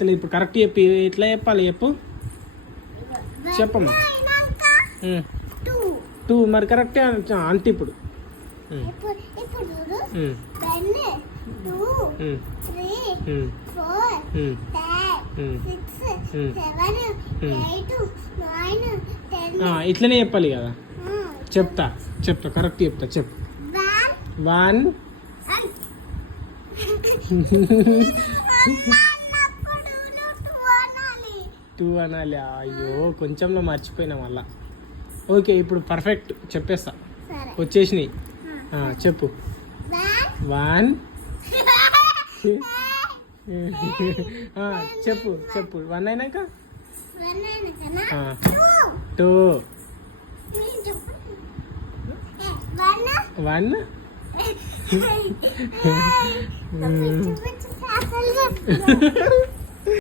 అసలు ఇప్పుడు కరెక్ట్ చెప్పి ఎట్లా చెప్పాలి చెప్పు చెప్పమ్మా. 2 మరి కరెక్టే అంతే ఇప్పుడు. ఇట్లనే చెప్పాలి కదా. చెప్తా కరెక్ట్ చెప్తా చెప్పు. 1 2 అనాలి. అయ్యో కొంచెంలో మర్చిపోయినా మళ్ళా. ఓకే ఇప్పుడు పర్ఫెక్ట్ చెప్పేస్తా. వచ్చేసినాయి. చెప్పు. 1 చెప్పు 1 అయినాక 2 1